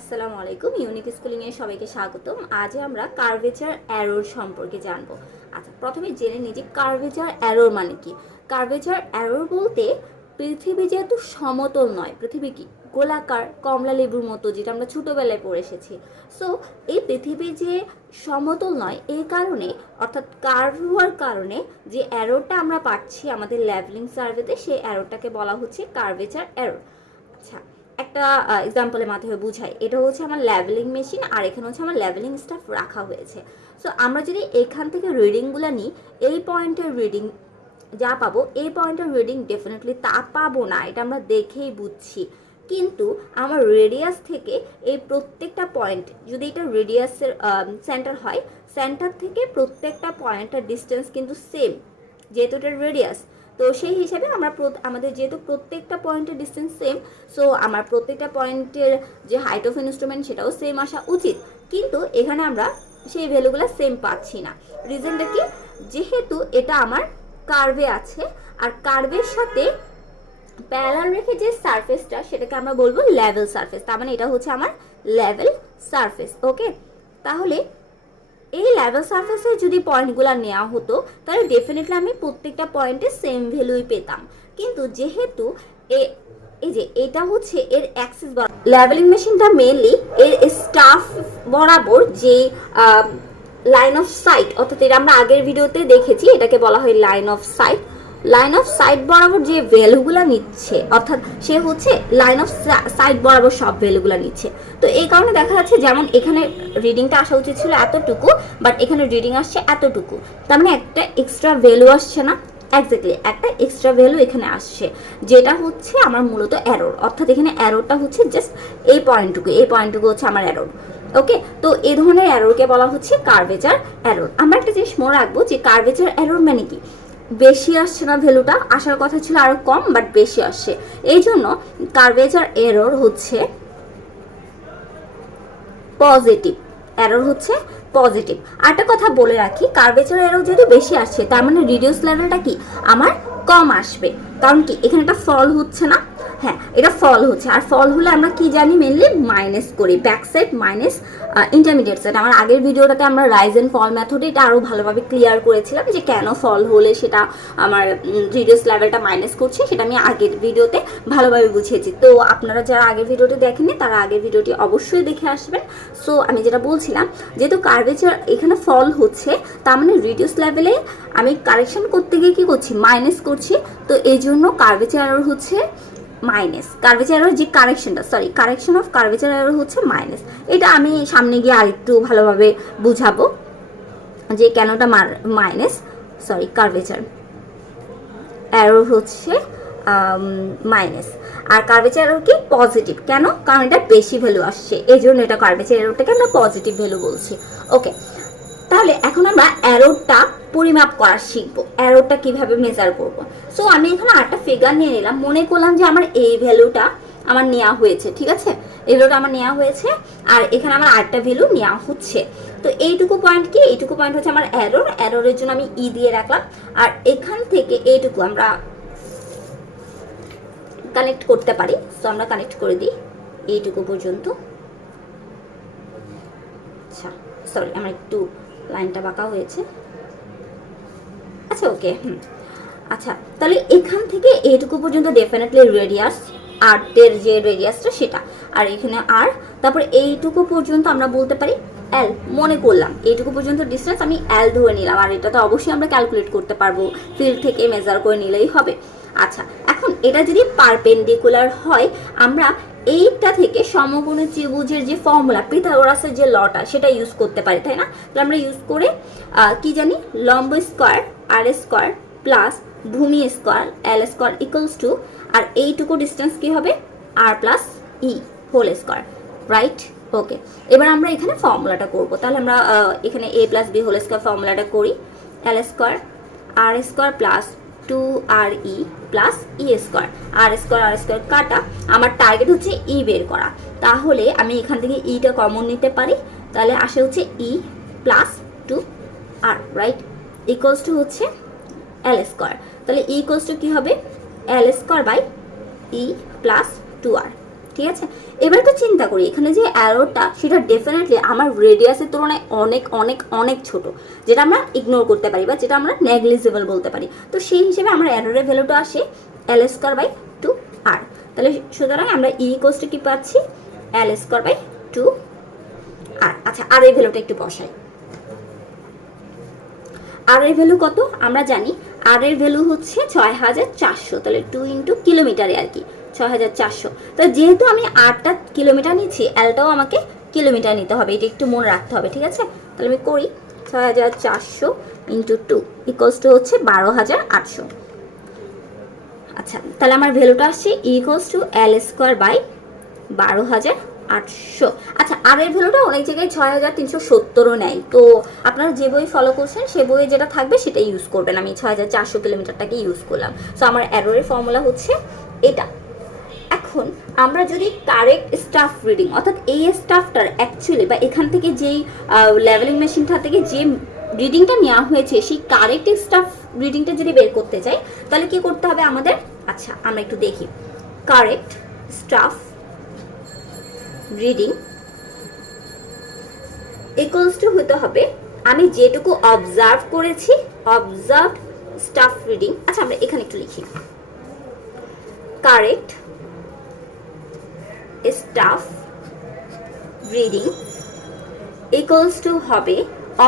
আসসালামু আলাইকুম, unique schooling এ সবাইকে স্বাগতম। আজ আমরা কার্ভেচার এরর সম্পর্কে জানবো। আচ্ছা, প্রথমে জেনে নিই যে কার্ভেচার এরর মানে কি। কার্ভেচার এরর বলতে পৃথিবী যেহেতু সমতল নয়, পৃথিবী কি গোলাকার, কমলা লেবুর মতো, যেটা আমরা ছোটবেলায় পড়ে এসেছি। সো এই পৃথিবী যে সমতল নয়, এই কারণে অর্থাৎ কার্ভ হওয়ার কারণে যে এররটা আমরা পাচ্ছি আমাদের লেভেলিং সার্ভেতে, সেই এররটাকে বলা হচ্ছে কার্ভেচার এরর। আচ্ছা, একটা এক্সাম্পলের মাধ্যমে বুঝাই। এটা হচ্ছে আমার লেভেলিং মেশিন, আর এখানে হচ্ছে আমার লেভেলিং স্টাফ রাখা হয়েছে। সো আমরা যদি এখান থেকে রিডিংগুলো নিই, এই পয়েন্টের রিডিং যা পাবো, এই পয়েন্টের রিডিং ডেফিনেটলি তা পাবো না, এটা আমরা দেখেই বুঝছি। কিন্তু আমার রেডিয়াস থেকে এই প্রত্যেকটা পয়েন্ট, যদি এটা রেডিয়াসের সেন্টার হয়, সেন্টার থেকে প্রত্যেকটা পয়েন্টের ডিস্টেন্স কিন্তু সেম, যেহেতু এটা রেডিয়াস। তো সেই হিসাবে আমরা আমাদের যেহেতু প্রত্যেকটা পয়েন্টের ডিস্টেন্স সেম, সো আমার প্রত্যেকটা পয়েন্টের যে হাইট অফ ইনস্ট্রুমেন্ট সেটাও সেম আসা উচিত। কিন্তু এখানে আমরা সেই ভ্যালুগুলো সেম পাচ্ছি না। রিজনটা কি? যেহেতু এটা আমার কার্ভে আছে, আর কার্ভের সাথে প্যারালাল রেখে যে সারফেসটা, সেটাকে আমরা বলবো লেভেল সারফেস। তার মানে এটা হচ্ছে আমার লেভেল সারফেস। ওকে, তাহলে এই লেভেল সারফেসে যদি পয়েন্টগুলো নেওয়া হতো, তাহলে ডেফিনেটলি আমি প্রত্যেকটা পয়েন্টে সেম ভ্যালুই পেতাম। কিন্তু যেহেতু এই যে এটা হচ্ছে এর অ্যাক্সিস বরাবর, লেভেলিং মেশিনটা মেইনলি এর স্টাফ বরাবর যে লাইন অফ সাইট, অর্থাৎ এটা আমরা আগের ভিডিওতে দেখেছি, এটাকে বলা হয় line of sight. Line of sight বরাবর যে ভ্যালুগুলো নিচ্ছে, অর্থাৎ সে হচ্ছে লাইন অফ সাইট বরাবর সব ভ্যালুগুলো নিচ্ছে। তো এই কারণে দেখা যাচ্ছে, যেমন এখানে রিডিংটা আসা উচিত ছিল এতটুকু, বাট এখানে রিডিং আসছে এতটুকু। তার মানে একটা এক্সট্রা ভ্যালু আসছে না? এক্স্যাক্টলি, একটা এক্সট্রা ভ্যালু এখানে আসছে, যেটা হচ্ছে আমার মূলত এরর। অর্থাৎ এখানে এররটা হচ্ছে জাস্ট এই পয়েন্টটুকু হচ্ছে আমার এরর। ওকে, তো এই ধরনের এররকে বলা হচ্ছে কার্ভেচার এরর। আমরা একটা জিনিস মনে রাখবো যে কার্ভেচার এরর মানে কি, বেশি আসছে না ভ্যালুটা, আসার কথা ছিল আরো কম, বাট বেশি আসছে। এই জন্য কার্ভেচার এরর হচ্ছে পজিটিভ। এরর হচ্ছে পজিটিভ। আরেকটা কথা বলে রাখি, কার্ভেচার এরর যদি বেশি আসছে, তার মানে রিডিউস লেভেলটা কি আমার কম আসবে। কারণ কি, এখানে একটা ফল হচ্ছে না? হ্যাঁ, এটা ফল হচ্ছে। আর ফল হলে আমরা কি জানি, মেনলি মাইনাস করি, back side minus intermediate side. আমার আগের ভিডিওটাতে আমরা রাইজ এন্ড ফল মেথডে এটা আরও ভালোভাবে ক্লিয়ার করেছিলাম, যে কেন ফল হলে সেটা আমার রিডিউস লেভেলটা মাইনাস করছে, সেটা আমি আগের ভিডিওতে ভালোভাবে বুঝিয়েছি। তো আপনারা যারা আগের ভিডিওটি দেখেননি, তারা আগের ভিডিওটি অবশ্যই দেখে আসবেন। সো আমি যেটা বলছিলাম, যেহেতু কার্ভেচার এখানে ফল হচ্ছে, তার মানে রিডিউস লেভেলে আমি কারেকশন করতে গিয়ে কি করছি, মাইনাস করছি। তো এই জন্য কার্ভেচার এরর হচ্ছে মাইনাস। কার্ভেচার এরর যে কারেকশন অফ কার্ভেচার এরর হচ্ছে মাইনাস। এটা আমি সামনে গিয়ে আরেকটু ভালোভাবে বুঝাবো যে কেনটা মাইনাস। কার্ভেচার এরর হচ্ছে মাইনাস, আর কার্ভেচার এরর কি পজিটিভ। কেন? কারণ এটা বেশি ভ্যালু আসছে, এই জন্য এটা কার্ভেচার এররটাকে আমরা পজিটিভ ভ্যালু বলছি। ওকে, তাহলে এখন আমরা এররটা পরিমাপ করা শিখবো। এররটা কিভাবে মেজার করব। সো আমি এখানে আরেকটা ফিগার নিয়ে নিলাম, মনে করলাম যে আমার এই ভ্যালুটা আমার নেওয়া হয়েছে, ঠিক আছে, এই ভ্যালুটা আমার নেওয়া হয়েছে, আর এখানে আমার আরেকটা ভ্যালু নেওয়া হচ্ছে। তো এইটুকু পয়েন্ট কি, এইটুকু পয়েন্ট হচ্ছে আমার এরর। এররের জন্য আমি ই দিয়ে রাখলাম, আর এখান থেকে এইটুকু আমরা কানেক্ট করতে পারি। সো আমরা কানেক্ট করে দিই এইটুকু পর্যন্ত। আচ্ছা, আমার একটু লাইনটা বাঁকা হয়েছে। আচ্ছা, ওকে, আচ্ছা, তাহলে এখান থেকে এইটুকু পর্যন্ত ডেফিনেটলি রেডিয়াস, আর্টের যে রেডিয়াসটা সেটা, আর এখানে আর, তারপর এইটুকু পর্যন্ত আমরা বলতে পারি এল। মনে করলাম এইটুকু পর্যন্ত ডিস্টেন্স আমি এল ধরে নিলাম, আর এটা তো অবশ্যই আমরা ক্যালকুলেট করতে পারবো, ফিল্ড থেকে মেজার করে নিলেই হবে। আচ্ছা, এখন এটা যদি পারপেন্ডিকুলার হয়, আমরা এইটা থেকে সমকোণী ত্রিভুজের যে ফর্মুলা, পিথাগোরাসের যে লটা, সেটা ইউজ করতে পারি, তাই না? তাহলে আমরা ইউজ করে কি জানি, লম্ব স্কোয়ার আর স্কোয়ার প্লাস ভূমি square l square equals to, আর এইটুকু ডিস্টেন্স কি হবে, r plus e whole square, right? Okay, এবার আমরা এখানে ফর্মুলাটা করব। তাহলে আমরা এখানে a plus b whole square ফর্মুলাটা করি। L square r square plus 2re plus e square. R square কাটা, আমার টার্গেট হচ্ছে ই বের করা। তাহলে আমি এখান থেকে ইটা কমন নিতে পারি, তাহলে আসে হচ্ছে e plus 2r, right, equals to হচ্ছে এল স্কোয়ার। তাহলে ই ইকুয়ালস টু কী হবে, l square by e plus 2r। ঠিক আছে, এবার তো চিন্তা করি এখানে যে অ্যারোটা সেটা ডেফিনেটলি আমার রেডিয়াসের তুলনায় অনেক অনেক অনেক ছোট, যেটা আমরা ইগনোর করতে পারি বা যেটা আমরা নেগলিজেবল বলতে পারি। তো সেই হিসেবে আমার অ্যারোরের ভ্যালুটা আসে এল স্কোয়ার বাই 2r। তাহলে সুতরাং আমরা ই ইকুয়ালস টু কি পাচ্ছি, এল স্কোয়ার বাই 2r। আচ্ছা, আর এই ভ্যালুটা একটু বসাই। আর এর ভ্যালু কত আমরা জানি, আর এর ভ্যালু হচ্ছে 6400, তাহলে 2 ইন্টু কিলোমিটারে আর কি 6400। তো যেহেতু আমি আরটা কিলোমিটার নিচ্ছি, এলটাও আমাকে কিলোমিটার নিতে হবে, এটা একটু মনে রাখতে হবে, ঠিক আছে। তাহলে আমি করি 6400 ইন্টু 2 ইকুয়ালস টু হচ্ছে 12800। আচ্ছা, তাহলে আমার ভ্যালুটা আসছে equals to L square by 12800। আচ্ছা, আর এর ভ্যালুটা অনেক জায়গায় 6370ও নেয়, তো আপনারা যে বই ফলো করছেন সে বইয়ে যেটা থাকবে সেটাই ইউজ করবেন। আমি 6400 কিলোমিটারটাকে ইউজ করলাম। সো আমার অ্যারোরের ফর্মুলা হচ্ছে এটা। এখন আমরা যদি কারেক্ট স্টাফ রিডিং, অর্থাৎ এই স্টাফটার অ্যাকচুয়ালি বা এখান থেকে যেই লেভেলিং মেশিনটা থেকে যে রিডিংটা নেওয়া হয়েছে সেই কারেক্ট স্টাফ রিডিংটা যদি বের করতে চাই, তাহলে কি করতে হবে আমাদের? আচ্ছা, আমরা একটু দেখি। Correct staff reading equals to হতে হবে আমি যেটুকু অবজার্ভ করেছি, অবজার্ভ স্টাফ রিডিং। আচ্ছা, আমরা এখানে একটু লিখি, correct staff reading equals to হবে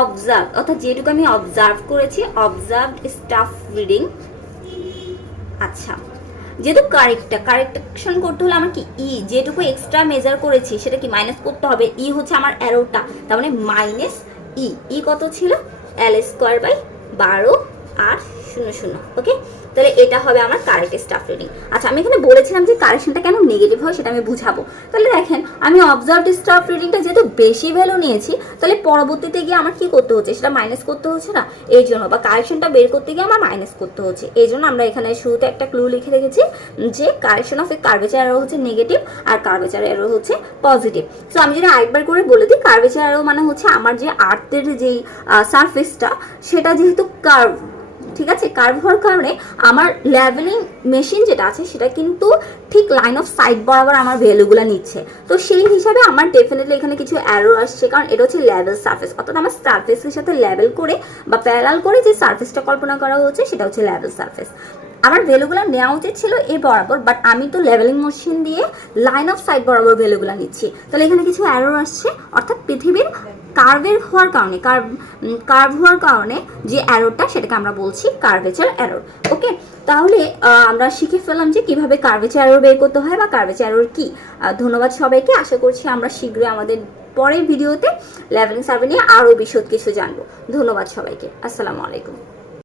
অবজার্ভ, অর্থাৎ যেটুকু আমি অবজার্ভ করেছি, অবজার্ভড স্টাফ রিডিং। আচ্ছা, যেহেতু কারেক্টেশন করতে হলে আমার কি ই যেটুকু এক্সট্রা মেজার করেছি সেটা কি মাইনাস করতে হবে। ই হচ্ছে আমার অ্যারোটা, তার মানে মাইনাস ই। ই কত ছিল? এল স্কোয়ার বাই 12,800। ওকে, তাহলে এটা হবে আমার কারেক্ট স্টাফ রিডিং। আচ্ছা, আমি এখানে বলেছিলাম যে কারেকশনটা কেন নেগেটিভ হয় সেটা আমি বুঝাবো। তাহলে দেখেন, আমি অবজার্ভড স্টাফ রিডিংটা যেহেতু বেশি ভ্যালু নিয়েছি, তাহলে পরবর্তীতে গিয়ে আমার কি করতে হচ্ছে, সেটা মাইনাস করতে হচ্ছে না, এই জন্য, বা কারেকশনটা বের করতে গিয়ে আমার মাইনাস করতে হচ্ছে। এই জন্য আমরা এখানে শুরুতে একটা ক্লু লিখে রেখেছি যে correction of A curvature arrow হচ্ছে নেগেটিভ আর কার্ভেচার অ্যারো হচ্ছে পজিটিভ। সো আমি যদি আরেকবার করে বলে দিই, কার্ভেচার অ্যারো মানে হচ্ছে আমার যে আর্থের যেই সারফেসটা সেটা যেহেতু কার্ভ, ঠিক আছে, কার্ভ হওয়ার কারণে আমার লেভেলিং মেশিন যেটা আছে সেটা কিন্তু ঠিক লাইন অফ সাইট বরাবর আমার ভ্যালুগুলো নিচ্ছে। তো সেই হিসাবে আমার ডেফিনেটলি এখানে কিছু অ্যারো আসছে, কারণ এটা হচ্ছে লেভেল সারফেস, অর্থাৎ আমার সারফেসের সাথে লেভেল করে বা প্যারালাল করে যে সারফেসটা কল্পনা করা হচ্ছে সেটা হচ্ছে লেভেল সারফেস। আমার ভ্যালুগুলো নেওয়া উচিত ছিল এ বরাবর, বাট আমি তো লেভেলিং মেশিন দিয়ে লাইন অফ সাইট বরাবর ভ্যালুগুলো নিচ্ছি। তাহলে এখানে কিছু অ্যারো আসছে, অর্থাৎ পৃথিবীর কার্ভ হওয়ার কারণে যে অ্যারোটা সেটাকে আমরা বলছি কার্ভেচার অ্যারো। ওকে, তাহলে আমরা শিখে ফেললাম যে কিভাবে কার্ভেচার অ্যারো বের করতে হয় বা কার্ভেচার অ্যারোর কি। ধন্যবাদ সবাইকে। আশা করছি আমরা শীঘ্রই আমাদের পরের ভিডিওতে লেভেলিং সার্ভে নিয়ে আরও বিশদ কিছু জানবো। ধন্যবাদ সবাইকে। আসসালামু আলাইকুম।